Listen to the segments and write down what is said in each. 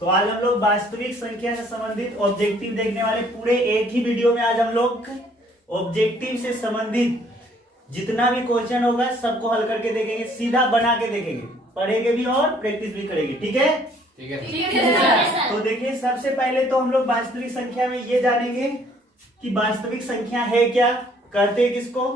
तो आज हम लोग वास्तविक संख्या से संबंधित ऑब्जेक्टिव देखने वाले। पूरे एक ही वीडियो में आज हम लोग ऑब्जेक्टिव से संबंधित जितना भी क्वेश्चन होगा सबको हल करके देखेंगे, सीधा बना के देखेंगे, पढ़ेंगे भी और प्रैक्टिस भी करेंगे। ठीक है? ठीक है। तो देखिए, सबसे पहले तो हम लोग वास्तविक संख्या में ये जानेंगे कि वास्तविक संख्या है क्या, करते किसको।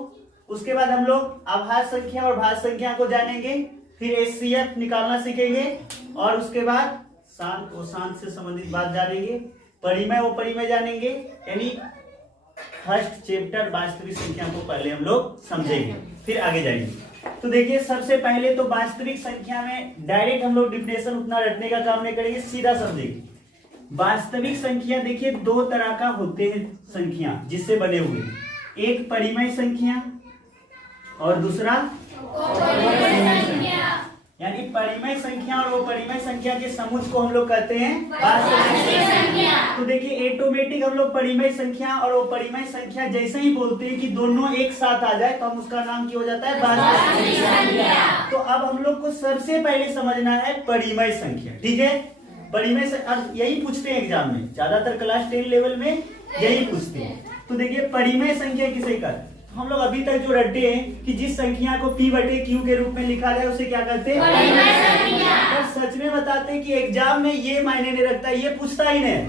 उसके बाद हम लोग आभाज्य संख्या और भाज्य संख्या को जानेंगे, फिर एचसीएफ निकालना सीखेंगे और उसके बाद शांत और शांत से संबंधित बात जानेंगे, परिमेय व परिमेय जानेंगे। यानी फर्स्ट चैप्टर वास्तविक संख्या को पहले हम लोग समझेंगे, फिर आगे जाएंगे। तो देखिए, सबसे पहले तो वास्तविक संख्या में डायरेक्ट हम लोग डिफिनेशन उतना रटने का काम नहीं करेंगे, सीधा समझेंगे। वास्तविक संख्या देखिए दो तरह का होते हैं संख्या जिससे बने हुए, एक परिमेय संख्या और दूसरा अपरिमेय संख्या। यानी परिमेय संख्या और अपरिमेय संख्या के समूह को हम लोग कहते हैं वास्तविक संख्या। तो देखिए, ऑटोमेटिक हम लोग परिमेय संख्या और अपरिमेय संख्या जैसे ही बोलते हैं कि दोनों एक साथ आ जाए तो हम उसका नाम क्या हो जाता है, वास्तविक संख्या। तो अब हम लोग को सबसे पहले समझना है परिमेय संख्या। ठीक है? परिमेय यही पूछते हैं एग्जाम में, ज्यादातर क्लास 10 लेवल में यही पूछते हैं। तो देखिए, परिमेय संख्या किसे कहते हैं? हम लोग अभी तक जो रटे हैं कि जिस संख्या को P बटे Q के रूप में लिखा जाए उसे क्या कहते हैं, परिमेय संख्या। पर सच में बताते हैं कि एग्जाम में ये मायने नहीं रखता, ये पूछता ही नहीं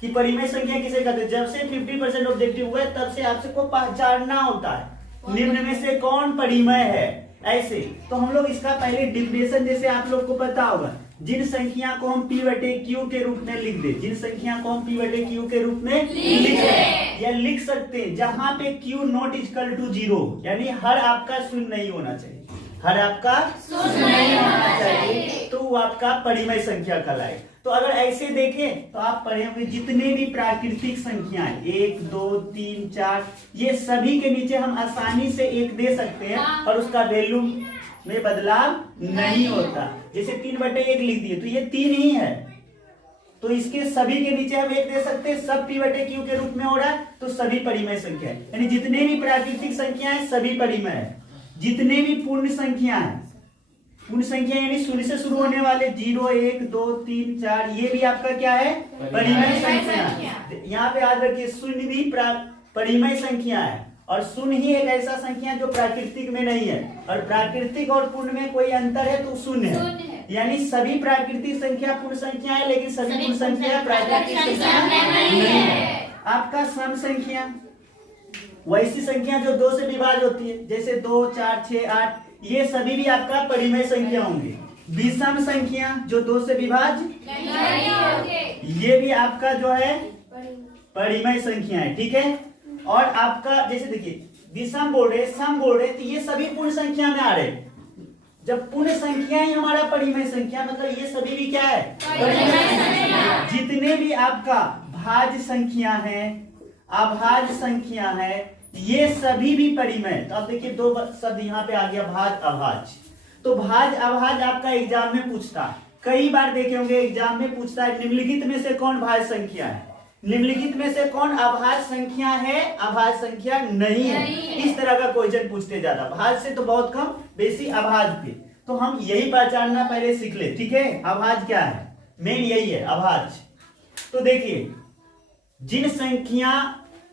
कि परिमेय संख्या किसे कहते हैं। जब से 50% ऑब्जेक्टिव हुआ है तब से आपसे को पहचानना होता है निम्न में से कौन परिमेय है, ऐसे। तो हम लोग इसका पहले डिफिनेशन, जैसे आप लोग को पता होगा, जिन संख्या को हम P बटे Q के रूप में लिख दे, जिन संख्या को हम P बटे Q के रूप में लिख दे या लिख सकते हैं जहां पे Q नॉट इक्वल टू 0, यानी हर आपका शून्य नहीं होना चाहिए, हर आपका शून्य नहीं होना चाहिए, तो वो आपका परिमेय संख्या कहलाए। तो अगर ऐसे देखें तो आप पढ़े होंगे जितने भी प्राकृतिक संख्याएं 1, 2, 3, 4, ये सभी के नीचे हम आसानी से 1 दे सकते हैं और उसका वैल्यू में बदलाव नहीं होता। जैसे 3 बटे 1 लिख दिए तो ये 3 ही है, तो इसके सभी के नीचे हम 1 दे सकते हैं, सब P बटे Q के रूप में हो रहा है, तो सभी परिमेय संख्या है। यानी जितने भी प्राकृतिक संख्या है सभी परिमेय है। जितने भी पूर्ण संख्या है, पूर्ण संख्या यानी शून्य से शुरू होने वाले 0, 1, 2, 3, 4, ये भी आपका क्या है, परिमेय संख्या। यहाँ पे याद रखिए, शून्य भी परिमेय संख्या है और शून्य ही एक ऐसा संख्या जो प्राकृतिक में नहीं है, और प्राकृतिक और पूर्ण में कोई अंतर है तो शून्य है। यानी सभी प्राकृतिक संख्या पूर्ण संख्या है, लेकिन सभी पूर्ण संख्या प्राकृतिक संख्या नहीं है। आपका सम संख्या वैसी संख्या जो 2 से विभाज्य होती है, जैसे 2, 4, 6, 8, ये सभी भी आपका परिमेय संख्या होंगे। विषम संख्या जो 2 से विभाज्य नहीं होंगे, ये भी आपका जो है परिमेय संख्या है। ठीक है? और आपका जैसे देखिए, विषम बोल रहे, सम बोल रहे, तो ये सभी पूर्ण संख्या में आ रहे। जब पूर्ण संख्या ही हमारा परिमेय संख्या, मतलब ये सभी भी क्या है, परिमेय संख्या। जितने भी आपका भाज्य संख्या है, अभाज्य संख्या है, ये सभी भी परिमेय। तो आप देखिए, 2 शब्द यहाँ पे आ गया, भाज्य अभाज्य। तो भाज्य अभाज्य आपका एग्जाम में पूछता है, कई बार देखे होंगे एग्जाम में पूछता है, निम्नलिखित में से कौन भाज्य संख्या है, निम्नलिखित में से कौन अभाज्य संख्या है, अभाज्य संख्या नहीं है। इस तरह का क्वेश्चन पूछते ज्यादा, भाज्य से तो बहुत कम, बेसी अभाज्य पे। तो हम यही पहचानना पहले सीख ले। ठीक है? अभाज्य क्या है, मेन यही है अभाज्य। तो देखिए, जिन संख्या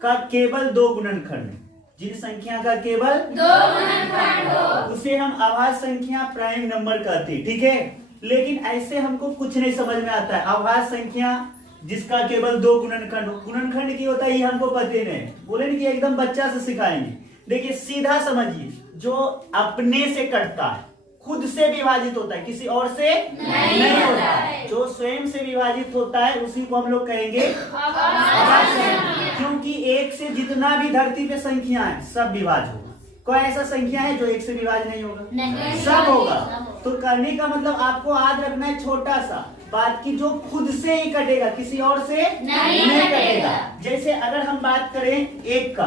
का केवल 2 गुणनखंड, जिन संख्या का केवल 2 गुणनखंड हो, उसे हम अभाज्य संख्या प्राइम नंबर कहते हैं। ठीक है? लेकिन ऐसे हमको कुछ नहीं समझ में आता है, अभाज्य संख्या जिसका केवल 2 गुणनखंड हो, गुणनखंड की होता है ये हमको पता नहीं, बोले कि एकदम बच्चा से सिखाएंगे। देखिए, सीधा समझिए, जो अपने से कटता है, खुद से विभाजित होता है, किसी और से नहीं होता है, जो स्वयं से विभाजित होता है उसी को हम लोग कहेंगे अभाज्य संख्या। क्योंकि 1 से जितना भी धरती पे संख्या है सब विभाज्य होगा। कोई ऐसा संख्या है जो 1 से विभाज्य नहीं होगा, सब होगा। तो करने का मतलब आपको याद रखना है छोटा सा बात की, जो खुद से ही कटेगा, किसी और से नहीं कटेगा। जैसे अगर हम बात करें 1 का,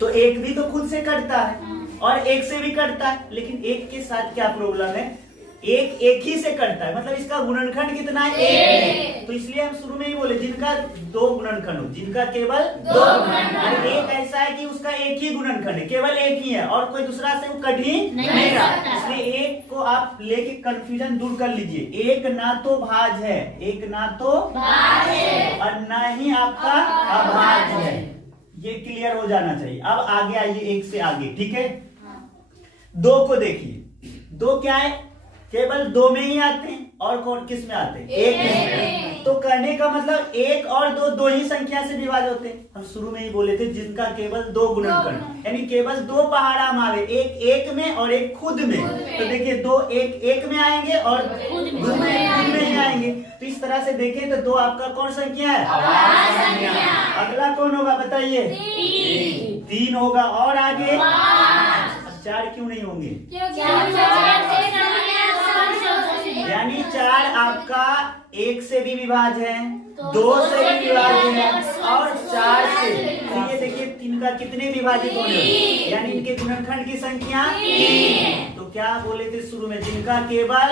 तो 1 भी तो खुद से कटता है और 1 से भी कटता है, लेकिन 1 के साथ क्या प्रॉब्लम है, एक ही से कटता है, मतलब इसका गुणनखंड कितना है? एक। तो इसलिए हम शुरू में ही बोले जिनका दो गुणनखंड हो, जिनका केवल दो गुणनखंड। एक ऐसा है कि उसका एक ही गुणनखंड है, केवल एक ही है और कोई दूसरा से वो कट ही नहीं रहा। इसलिए एक को आप लेके कंफ्यूजन दूर कर लीजिए। एक ना तो भाज है, एक ना तो भाज है और ना ही आपका अभाज है, ये क्लियर हो जाना चाहिए। अब आगे आइए, एक से आगे, ठीक है। दो को देखिए, दो क्या है? केवल दो में ही आते हैं और कौन किस में आते हैं? एक में। तो कहने का मतलब एक और दो, दो ही संख्या से विभाजित होते हैं। हम शुरू में ही बोले थे जिनका केवल दो गुणनखंड, यानी केवल दो पहाड़ा हमारे, एक एक में और एक खुद में। तो देखिए दो एक एक में आएंगे और खुद में ही आएंगे। तो इस तरह से देखें तो दो आपका कौन संख्या है? अगला कौन होगा बताइए? तीन होगा और आगे चार क्यों नहीं होंगे? यानी चार आपका एक से भी विभाज्य है, दो से भी विभाज्य है और चार से। तो ये देखिए तीन का कितने विभाजित होने, यानी इनके गुणनखंड की संख्या तीन। तो क्या बोले थे शुरू में? जिनका केवल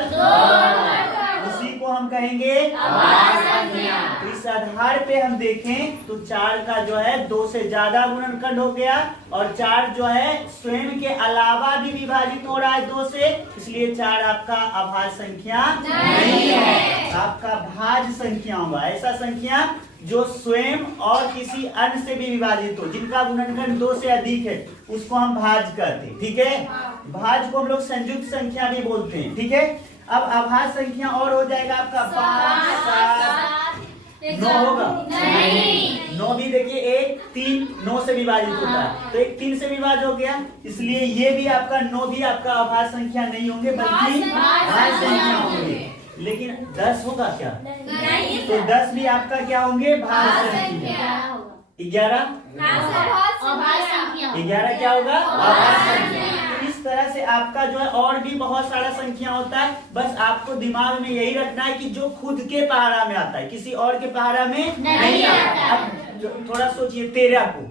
उसी को हम कहेंगे अभाज्य संख्या। तो इस आधार पे हम देखें तो चार का जो है दो से ज्यादा गुणनखंड हो गया और चार जो है स्वयं के अलावा भी विभाजित हो रहा है दो से, इसलिए चार आपका अभाज्य संख्या नहीं है, आपका भाज्य संख्या होगा। ऐसा संख्या जो स्वयं और किसी अन्य से भी विभाजित हो, जिनका गुणनखंड दो से अधिक है, उसको हम भाज्य कहते हैं, ठीक है। भाज्य को हम लोग संयुक्त संख्या भी बोलते हैं, ठीक है। अब अभाज्य संख्या और हो जाएगा आपका 5, 7, 9 होगा नहीं। 9 भी देखिए एक 3 9 से विभाजित होता है, तो एक 3 से विभाजित हो गया, इसलिए ये भी आपका 9 भी आपका अभाज्य संख्या नहीं होंगे बल्कि भाज्य संख्या होंगे। लेकिन 10 होगा क्या? तो 10 भी आपका क्या होंगे? भाज्य संख्या। 11 11 क्या होगा? अभाज्य संख्या। इस तरह से आपका जो है और भी बहुत सारा संख्या होता है, बस आपको दिमाग में यही रखना है कि जो खुद के पहाड़ा में आता है, किसी और के पहाड़ा में नहीं आता। अब थोड़ा सोचिए, 13 को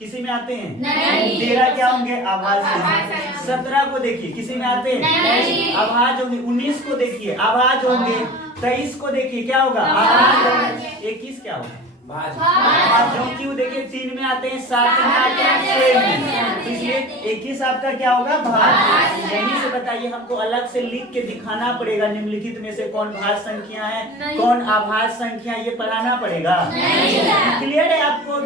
किसी में आते हैं? नहीं। 13 क्या होंगे? अभाज्य। 17 को देखिए किसी में आते हैं? नहीं। अभाज्य होंगे। 19 को देखिए अभाज्य होंगे। 23 को देखिए क्या होगा? अभाज्य होंगे। 21 क्या होगा? जो क्यों देखिए 3 में आते हैं, 7 में आते हैं, 6 में, इसलिए 21 आपका क्या होगा? भाज्य। यहीं से बताइए, हमको अलग से लिख के दिखाना पड़ेगा निम्नलिखित में से कौन भाज्य संख्या है, कौन अभाज्य संख्या, ये पढ़ाना पड़ेगा। क्लियर है आपको?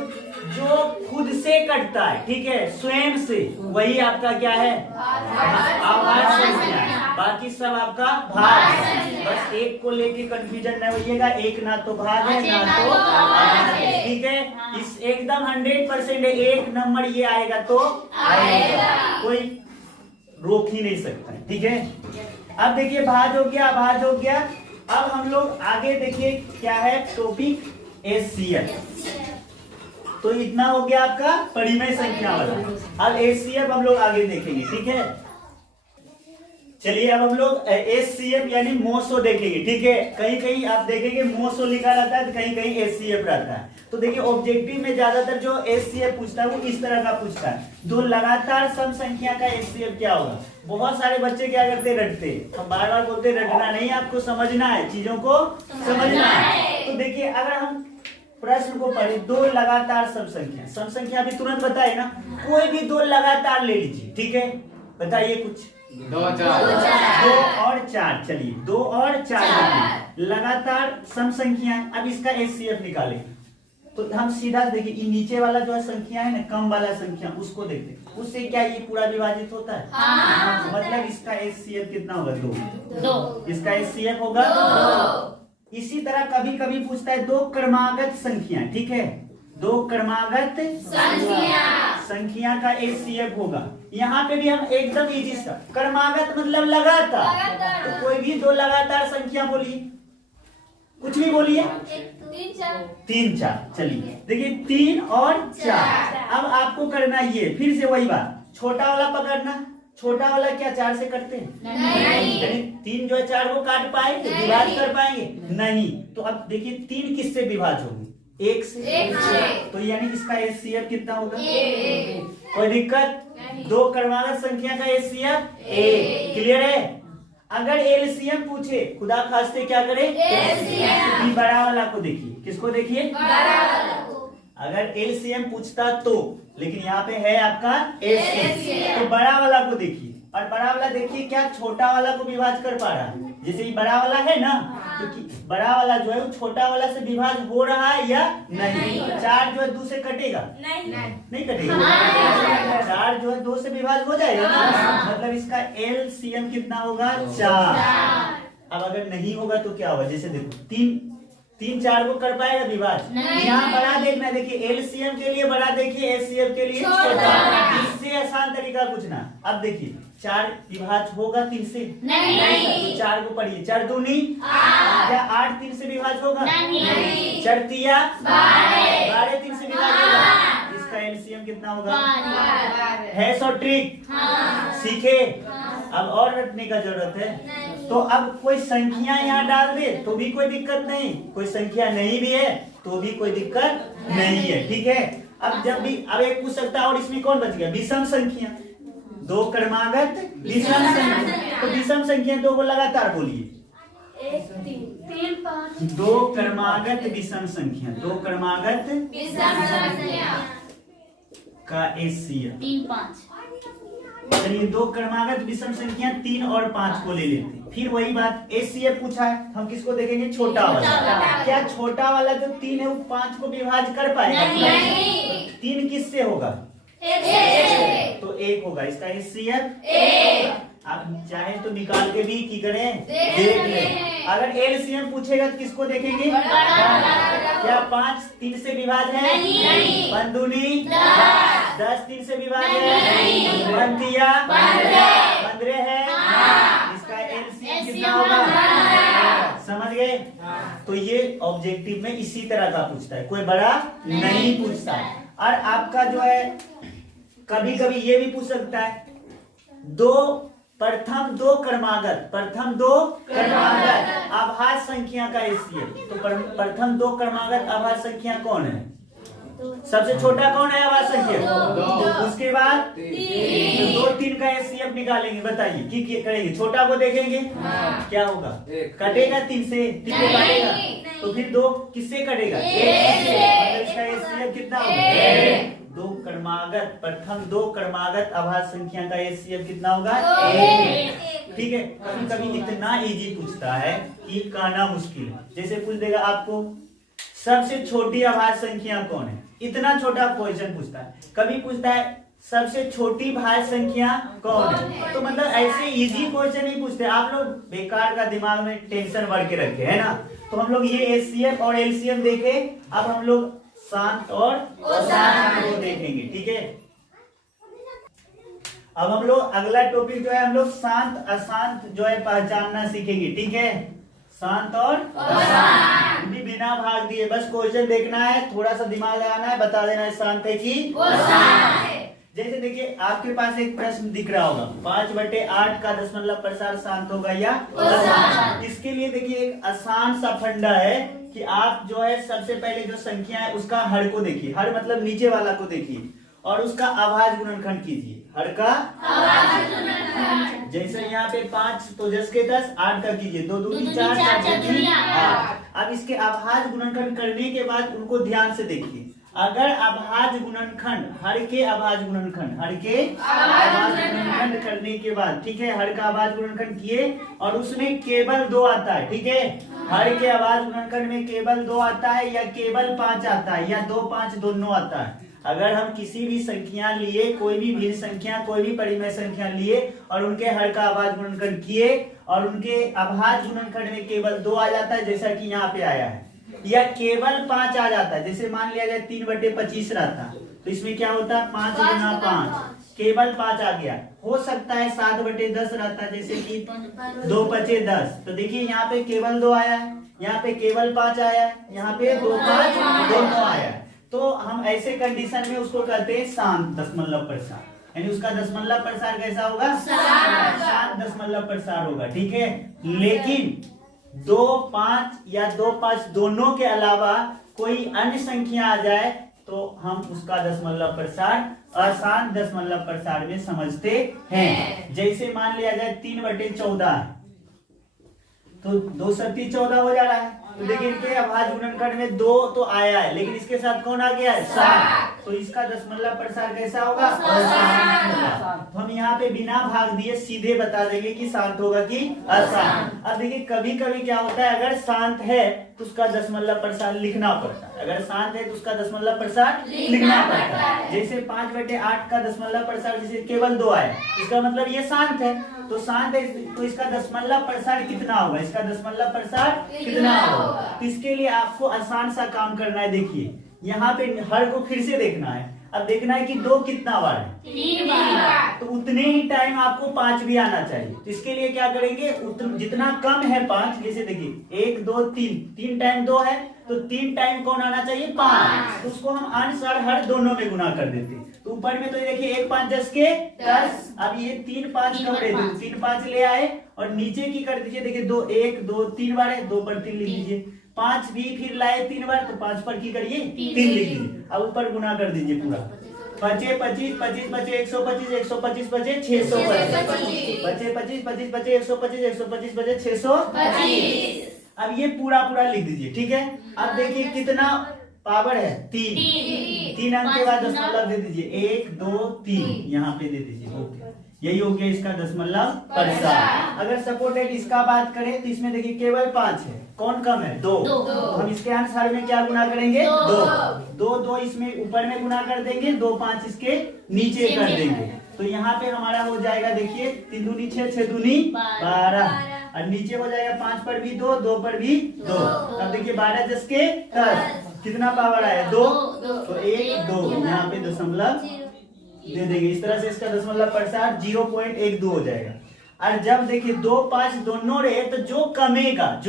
जो खुद से कटता है, ठीक है, स्वयं से, वही आपका क्या है? अभाज्य संख्या है। बाकी सब आपका भाज्य। बस एक को लेके कंफ्यूजन न होइएगा, एक ना तो भाज्य है ना तो अभाज्य, ठीक है। इस एकदम 100% एक नंबर ये आएगा तो आएगा, कोई रोक ही नहीं सकता, ठीक है। अब देखिए भाज्य हो गया, अभाज्य हो गया। अब हम लोग आगे देखिए क्या है टॉपिक? HCF। तो इतना हो गया आपका परिमेय संख्या वाला। अब HCF हम लोग आगे देखेंगे, ठीक है। चलिए अब हम लोग HCF यानी मोसो देखेंगे, ठीक है। कहीं कहीं आप देखेंगे मोसो लिखा रहता है, तो कहीं कहीं HCF रहता है। तो देखिए ऑब्जेक्टिव में ज्यादातर जो HCF पूछता है वो इस तरह का पूछता है, दो लगातार सम संख्या का HCF क्या होगा। बहुत सारे बच्चे क्या करते? रटते। हम बार बार बोलते रटना नहीं, आपको समझना है, चीजों को समझना है। तो देखिए अगर हम प्रश्न को पढ़े, दो लगातार सम संख्या अभी तुरंत बताए ना, कोई भी दो लगातार ले लीजिए, ठीक है। बताइए कुछ? 2 4 2 और 4। चलिए 2 और 4 लगातार सम संख्या है। अब इसका HCF निकाले तो हम सीधा देखिए, ये नीचे वाला जो है संख्या है ना, कम वाला संख्या, उसको देखते हैं, उससे क्या ये पूरा विभाजित होता है? मतलब इसका HCF कितना होगा? 2। इसका HCF होगा 2। इसी तरह कभी कभी पूछता है दो क्रमागत संख्या, ठीक है, दो क्रमागत संख्या का HCF होगा। यहाँ पे भी हम एकदम इजी सा, क्रमागत मतलब लगातार, तो कोई भी दो लगातार संख्या बोलिए, कुछ भी बोलिए। 3 4। चलिए देखिए 3 और 4। अब आपको करना ये, फिर से वही बात, छोटा वाला पकड़ना। छोटा वाला क्या 4 से कटते हैं? नहीं। 3 जो है 4 को काट पाएंगे, विभाजित कर पाएंगे? नहीं। तो अब देखिए 3 किससे विभाज्य होंगे? 1 से। तो यानी इसका HCF कितना होगा? 1। कोई दिक्कत? दो क्रमागत संख्या का HCF 1। क्लियर है? अगर एलसीएम पूछे, खुदा खास्ते क्या करे, एलसीएम। बड़ा वाला को देखिए, किसको देखिए, बड़ा वाला को। अगर एलसीएम पूछता तो, लेकिन यहाँ पे है आपका एलसीएम, तो बड़ा वाला को देखिए। और बड़ा वाला देखिए क्या छोटा वाला को विभाज कर पा रहा है। जैसे ये बड़ा वाला है ना, तो बड़ा वाला जो है वो छोटा वाला से विभाज हो रहा है या नहीं? 4 जो है 2 से कटेगा, नहीं कटेगा। 4 जो है 2 से विभाज हो जाएगा ना, मतलब इसका एलसीएम कितना होगा, 4। अब अगर नहीं होगा तो क्या होगा, जैसे देखो 3 4 को कर पाएगा विभाज, यहाँ बड़ा देखना, देखिए एलसीएम के लिए बड़ा देखिए, एचसीएफ के लिए छोटा। इससे आसान तरीका कुछ ना। अब देखिए 4 विभाज होगा 3 से, नहीं। तो 4 को पढ़िए, 4 दूनी, क्या 8 3 से विभाज होगा, नहीं। 4 तिया 12 3 से विभाज होगा। इसका एलसीएम कितना होगा, है। सो ट्रिक सीखे, अब और रटने का जरूरत है। तो अब कोई संख्या यहाँ डाल दे तो भी कोई दिक्कत नहीं, कोई संख्या नहीं भी है तो भी कोई दिक्कत नहीं है, ठीक है। अब जब भी, अब एक पूछ सकता है और इसमें कौन बच गया, विषम संख्या, 2 क्रमागत विषम संख्या। तो विषम संख्या 2 को लगातार बोलिए, 2 क्रमागत विषम संख्या, 2 क्रमागत विषम संख्या का एचसीएफ 3 5। चलिए 2 क्रमागत विषम संख्या 3 और 5 को ले लेते हैं। फिर वही बात, एचसीएफ पूछा है, हम किसको देखेंगे, छोटा वाला। क्या छोटा वाला जो 3 है वो 5 को विभाज कर पाएगा, नहीं। 3 किससे होगा, तो 1 होगा, इसका एचसीएफ। आप चाहे तो निकाल के भी की करें, देख लें। अगर एलसीएम पूछेगा तो किसको देखेंगे, क्या 5 3 से विभाज है, 1 दूनी 10 3 से विभाज है, 1 तिया 15 है। इसका एलसीएम कितना होगा, समझ गए। तो ये ऑब्जेक्टिव में इसी तरह का पूछता है, कोई बड़ा नहीं पूछता है। और आपका जो है कभी कभी ये भी पूछ सकता है, प्रथम दो क्रमागत आभाज्य संख्या का एचसीएफ। तो प्रथम 2 क्रमागत आभाज्य संख्या कौन है, सबसे छोटा कौन है आभाज्य संख्या, उसके बाद 2 3 का एचसीएफ निकालेंगे। बताइए की करेंगे, छोटा को देखेंगे, क्या होगा, कटेगा 3 से, 3 को काटेगा तो फिर 2 किससे कटेगा, 1 से। मतलब इसका एचसीएफ कितना होगा, 2 क्रमागत, प्रथम 2 क्रमागत आभाज्य संख्या का एचसीएफ कितना होगा, 1। ठीक है। कभी कभी इतना इजी पूछता है कि कहना मुश्किल है। जैसे पूछ देगा आपको सबसे छोटी आभाज्य संख्या कौन है, इतना छोटा क्वेश्चन पूछता है। कभी पूछता है सबसे छोटी भाज्य संख्या कौन है, तो मतलब ऐसे इजी क्वेश्चन नहीं पूछते। आप लोग बेकार का दिमाग में टेंशन भर के रखे है ना। तो हम लोग ये एचसीएफ और एलसीएम देखे, अब हम लोग शांत और अशांत को देखेंगे, ठीक है। अब हम लोग अगला टॉपिक जो है हम लोग शांत अशांत जो है पहचानना सीखेंगे, ठीक है। शांत और अशांत भी बिना भाग दिए, बस क्वेश्चन देखना है, थोड़ा सा दिमाग लगाना है, बता देना है शांत है कि अशांत है। जैसे देखिए आपके पास एक प्रश्न दिख रहा होगा, 5/8 का दशमलव प्रसार शांत होगा या अशांत। इसके लिए देखिए एक आसान सा फंडा है कि आप जो है सबसे पहले जो संख्या है उसका हर को देखिए, हर मतलब नीचे वाला को देखिए और उसका अभाज्य गुणनखंड कीजिए, हर का अभाज्य गुणनखंड। जैसे यहाँ पे 5 तो 10 के 10, 8 का कीजिए, 2 दूनी 4 4 दूनी 8। अब इसके अभाज्य गुणनखंड करने के बाद उनको ध्यान से देखिए। अगर अभाज्य गुणनखंड, हर के अभाज्य गुणनखंड, हर के अभाज्य गुणनखंड करने के बाद, ठीक है, हर का अभाज्य गुणनखंड किए और उसमें केवल 2 आता है, ठीक है, हर के अभाज्य गुणनखंड में केवल 2 आता है या केवल 5 आता है या 2 5 दोनों आता है। अगर हम किसी भी संख्या लिए, कोई भी भिन्न संख्या, कोई भी परिमेय संख्या लिए और उनके हर का अभाज्य गुणनखंड किए और उनके अभाज्य गुणनखंड में केवल 2 आ जाता है, जैसा कि यहाँ पे आया है, या केवल 5 आ जाता है, जैसे मान लिया जाए 3/25 रहता, तो इसमें क्या होता है 5 गुना 5, केवल 5 आ गया। हो सकता है 7/10 रहता, जैसे कि 2 5 10। तो देखिए यहाँ पे केवल 2 आया है, यहाँ पे केवल 5 आया है, यहाँ पे 2 5 दोनों आया है। तो हम ऐसे कंडीशन में उसको कहते हैं शांत दशमलव प्रसार, यानी उसका दशमलव प्रसार कैसा होगा, शांत दशमलव प्रसार होगा, ठीक है। लेकिन 2 5 या 2 5 दोनों के अलावा कोई अन्य संख्या आ जाए तो हम उसका दशमलव प्रसार अशांत दशमलव प्रसार में समझते हैं। जैसे मान लिया जाए 3/14, तो 2 सत्ती 14 हो जा रहा है। तो देखिए इनके अभाज्य गुणनखंड में 2 तो आया है, लेकिन इसके साथ कौन आ गया है? 7। तो इसका दशमलव प्रसार कैसा होगा? अशांत होगा। तो हम यहाँ पे बिना भाग दिए सीधे बता देंगे कि शांत होगा कि अशांत। अब देखिए कभी कभी क्या होता है, अगर शांत है तो उसका दशमलव प्रसार लिखना पड़ता है, अगर शांत है तो उसका दशमलव प्रसार लिखना पड़ता है। जैसे 5/8 का दशमलव प्रसार जैसे केवल 2 आया, इसका मतलब ये शांत है। तो शांत है तो इसका दशमलव प्रसार कितना होगा? इसका दशमलव प्रसार कितना होगा? तो इसके लिए आपको आसान सा काम करना है। देखिए यहाँ पे हर को फिर से देखना है। अब देखना है कि 2 कितना बार है? 3 बार। तो उतने ही टाइम आपको 5 भी आना चाहिए। तो इसके लिए क्या करेंगे, जितना कम है 5, जैसे देखिए 1 2 3 टाइम 2 है, तो 3 टाइम कौन आना चाहिए? 5। तो उसको हम अंश और हर दोनों में गुना कर देते हैं। तो ऊपर में तो ये देखिए 1 5 10 के 10। अब ये 3 5 कब ले, 3 5 ले आए और नीचे की कर दीजिए। देखिए 2 1 2 3 बार है, 2 पर 3 लिख दीजिए। 5 भी फिर लाए 3 बार, तो 5 पर की करिए 3 लिख दीजिए। अब ऊपर गुना कर दीजिए पूरा। 25 25 25 बचे 125 125 बचे 625 बचे 25 25 बचे 125 125 बचे 625। अब ये पूरा पूरा लिख दीजिए, ठीक है। अब देखिए कितना पावर है? 3 अंक के बाद दशमलव दे दीजिए। 1 2 3 यहाँ पे दे दीजिए। ओके, यही हो गया इसका दशमलव प्रसार। अगर सपोर्टेड इसका बात करें तो इसमें देखिए केवल 5 है, कौन कम है? 2। हम इसके अनुसार में क्या गुना करेंगे? 2 2 इसमें ऊपर में गुना कर देंगे, 2 5 इसके नीचे कर देंगे। तो यहाँ पे हमारा हो जाएगा, देखिए 3 दूनी 6 6 दूनी 12 और नीचे हो जाएगा 5 पर भी 2 2 पर भी 2। अब देखिए 12 10 के 10 कितना पावर आया? 2। तो 1 2 यहाँ पे दशमलव दे देंगे। इस तरह से इसका दशमलव प्रसार 0.12 हो जाएगा। और जब देखिए 2 5 दोनों रहे तो जो कमेगा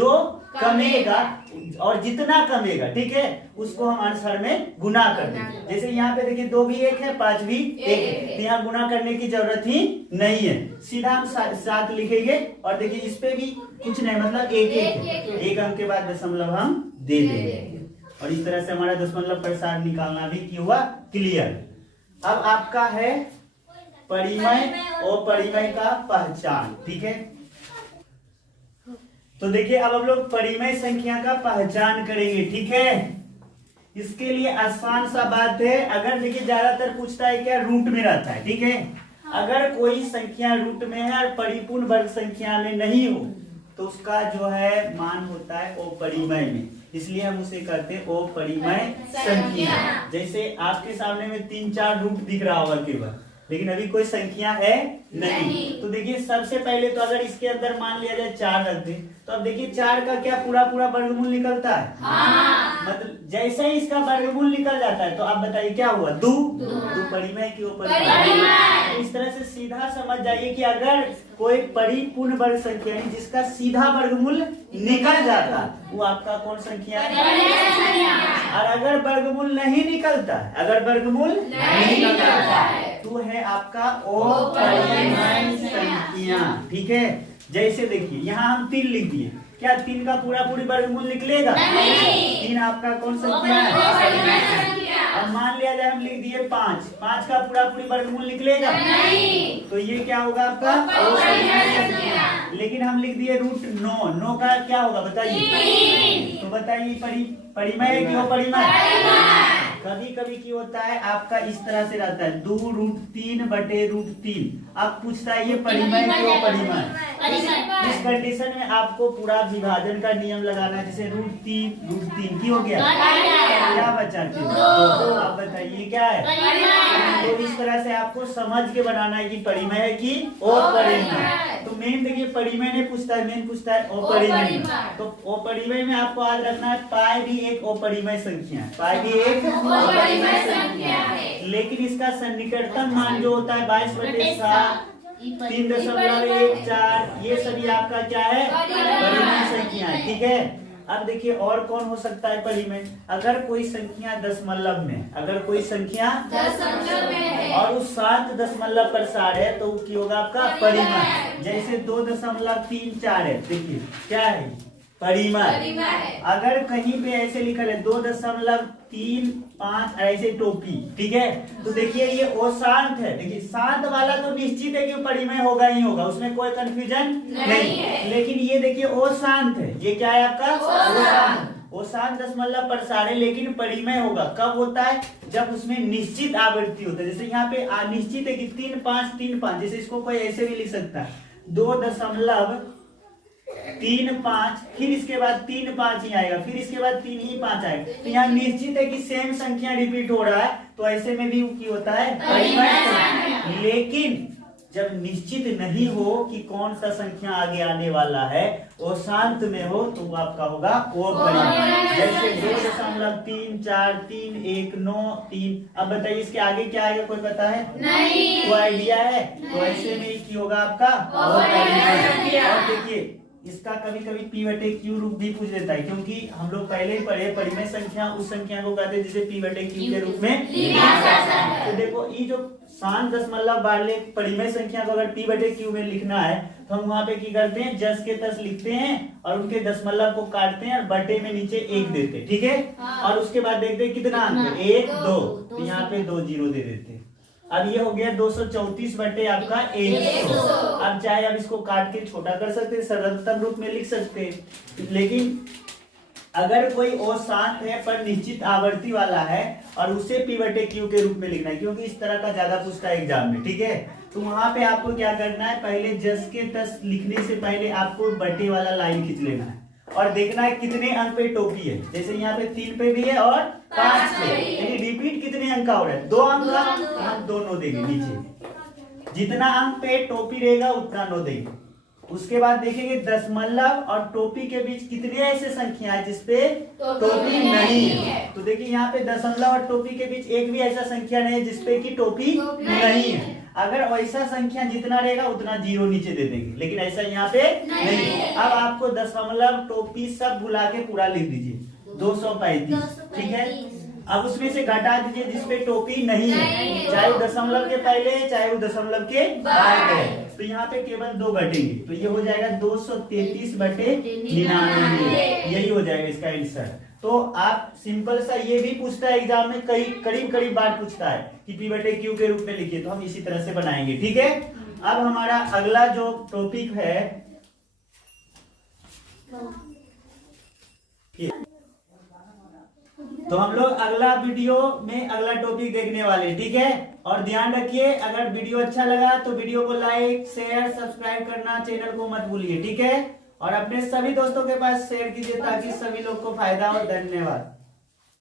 और जितना कमेगा, ठीक है, उसको हम आंसर में गुना कर देंगे। जैसे यहाँ पे देखिए 2 भी 1 है, 5 भी 1 है, तो यहाँ गुना करने की जरूरत ही नहीं है, सीधा हम 7 लिखेंगे। और देखिए इस पे भी कुछ नहीं, मतलब 1 अंक के बाद दशमलव हम दे देंगे। और इस तरह से हमारा दशमलव प्रसार निकालना भी हुआ क्लियर। अब आपका है परिमेय और परिमेय का पहचान, ठीक है। तो देखिए अब हम लोग परिमेय संख्या का पहचान करेंगे, ठीक है। इसके लिए आसान सा बात है, अगर देखिए ज्यादातर पूछता है क्या, रूट में रहता है, ठीक है। अगर कोई संख्या रूट में है और परिपूर्ण वर्ग संख्या में नहीं हो तो उसका जो है मान होता है अपरिमेय में, इसलिए हम उसे करते हैं अपरिमेय संख्या। जैसे आपके सामने में 3-4 रूट दिख रहा होगा केवल, लेकिन अभी कोई संख्या है नहीं। तो देखिए सबसे पहले तो अगर इसके अंदर मान लिया जाए 4 रख दे, तो अब देखिए 4 का क्या पूरा वर्गमूल निकलता है? मतलब जैसे ही इसका वर्गमूल निकल जाता है तो आप बताइए क्या हुआ? 2 परिमेय की अपरिमेय। इस तरह से सीधा समझ जाइए कि अगर कोई परिपूर्ण वर्ग संख्या है जिसका सीधा वर्गमूल निकल जाता वो आपका कौन संख्या है? और अगर वर्गमूल नहीं निकलता है, अगर वर्गमूल नहीं निकलता है तो है आपका अपरिमेय संख्या, ठीक है। जैसे देखिए यहाँ हम 3 लिख दिए, क्या 3 का पूरा वर्गमूल निकलेगा? 3 आपका कौन संख्या है? अब मान लिया जाए हम लिख दिए 5 का पूरा वर्गमूल निकलेगा? तो ये क्या होगा आपका? लेकिन हम लिख दिए √9 का क्या होगा बताइए? तो बताइए परिमेय है कि अपरिमेय? कभी कभी क्या होता है आपका इस तरह से रहता है 2√3/√3। अब पूछता है ये परिमेय क्यों अपरिमेय? इस कंडीशन में आपको पूरा विभाजन का नियम लगाना है। जैसे √3 की हो गया, क्या बचा? 2। आप बताइए क्या है? तो इस तरह से आपको समझ के बनाना है कि परिमेय है कि अपरिमेय। तो मेन देखिए परिमेय ने पूछता है, मेन पूछता है अपरिमेय। तो अपरिमेय में आपको याद रखना है पाई भी एक अपरिमेय संख्या है, पाई भी एक अपरिमेय संख्या है। लेकिन इसका सन्निकटतम मान जो होता है 22/7 3.14, ये सभी आपका क्या है? परिमेय संख्या है, ठीक है। अब देखिए और कौन हो सकता है परिमेय? अगर कोई संख्या दशमलव में, अगर कोई संख्या दशमलव में है और उस 7 दशमलव प्रसार है तो क्या होगा आपका परिमेय। जैसे 2.34 है, देखिए क्या है? परिमय। परिमय। अगर कहीं पे ऐसे लिखा है 2.35 ऐसे टोपी, ठीक है, तो देखिए ये ओ शांत है। देखिए शांत वाला तो निश्चित है कि परिमय होगा ही होगा, उसमें कोई कंफ्यूजन नहीं है। लेकिन ये देखिए ओ शांत है, ये क्या है आपका ओ शांत। वो शांत दशमलव प्रसारे लेकिन परिमय होगा कब होता है, जब उसमें निश्चित आवृत्ति होता है। जैसे यहाँ पे निश्चित है कि 3.5 जैसे इसको कोई ऐसे भी लिख सकता है 2.35 फिर इसके बाद 3.5 ही आएगा, फिर इसके बाद 3 ही 5 आएगा। तो यहाँ निश्चित है कि सेम संख्या रिपीट हो रहा है, तो ऐसे में भी की होता है परिमय। लेकिन जब निश्चित नहीं हो कि कौन सा संख्या आगे आने वाला है, वो शांत में हो, तो वो आपका होगा वो परिमय। जैसे 2.343193। अब बताइए इसके आगे क्या आएगा, कोई पता है? नहीं। कोई आइडिया है? तो ऐसे में की होगा आपका वो परिमय। और देखिए इसका कभी कभी P/Q रूप भी पूछ देता है, क्योंकि हम लोग पहले ही पढ़े परिमय संख्या उस संख्या को कहते हैं जिसे P/Q के रूप में लिखा जाता है। तो देखो ये जो शांत दशमलव वाले परिमय संख्या को अगर P/Q में लिखना है तो हम वहां पे क्या करते हैं, जस के तस लिखते हैं और उनके दशमलव को काटते हैं और बटे में नीचे 1 देते हैं, ठीक है। और उसके बाद देखते हैं कितना अंक है, 1 2, तो यहाँ पे 2 0 दे देते हैं। अब ये हो गया 234 बटे आपका 100। अब चाहे आप इसको काट के छोटा कर सकते हैं, सरलतम रूप में लिख सकते हैं। लेकिन अगर कोई और शांत है पर निश्चित आवर्ती वाला है और उसे P/Q के रूप में लिखना है, क्योंकि इस तरह का ज्यादा पूछता है एग्जाम में, ठीक है। तो वहां पे आपको क्या करना है, पहले जस के तस लिखने से पहले आपको बटे वाला लाइन खींच लेना है और देखना है कितने अंक पे टोपी है। जैसे यहाँ पे 3 पे भी है और 5 पे, यानी रिपीट कितने अंक का हो रहा है, 2 अंक का, हम दोनों देंगे नीचे। जितना अंक पे टोपी रहेगा उतना 9 देंगे। उसके बाद देखेंगे दशमलव और टोपी के बीच कितने ऐसे संख्या है जिसपे टोपी नहीं है। तो देखिए यहाँ पे दशमलव और टोपी के बीच एक भी ऐसा संख्या नहीं है जिसपे की टोपी नहीं है। अगर वैसा संख्या जितना रहेगा उतना 0 नीचे दे देंगे, लेकिन ऐसा यहाँ पे नहीं है। अब आपको दशमलव टोपी सब बुला के पूरा लिख दीजिए 235, ठीक है। अब उसमें से घटा दीजिए जिसपे टोपी नहीं है, चाहे वो दशमलव के पहले है चाहे वो दशमलव के बाद है। तो यहाँ पे केवल 2 घटेंगे, तो ये हो जाएगा 233 बटे 99, यही हो जाएगा इसका आंसर। तो आप सिंपल सा, ये भी पूछता है एग्जाम में, कई करीब बार पूछता है कि P/Q के रूप में लिखिए, तो हम इसी तरह से बनाएंगे, ठीक है। अब हमारा अगला जो टॉपिक है तो हम लोग अगला वीडियो में अगला टॉपिक देखने वाले, ठीक है। और ध्यान रखिए अगर वीडियो अच्छा लगा तो वीडियो को लाइक शेयर सब्सक्राइब करना, चैनल को मत भूलिए, ठीक है। और अपने सभी दोस्तों के पास शेयर कीजिए ताकि सभी लोग को फायदा हो। धन्यवाद।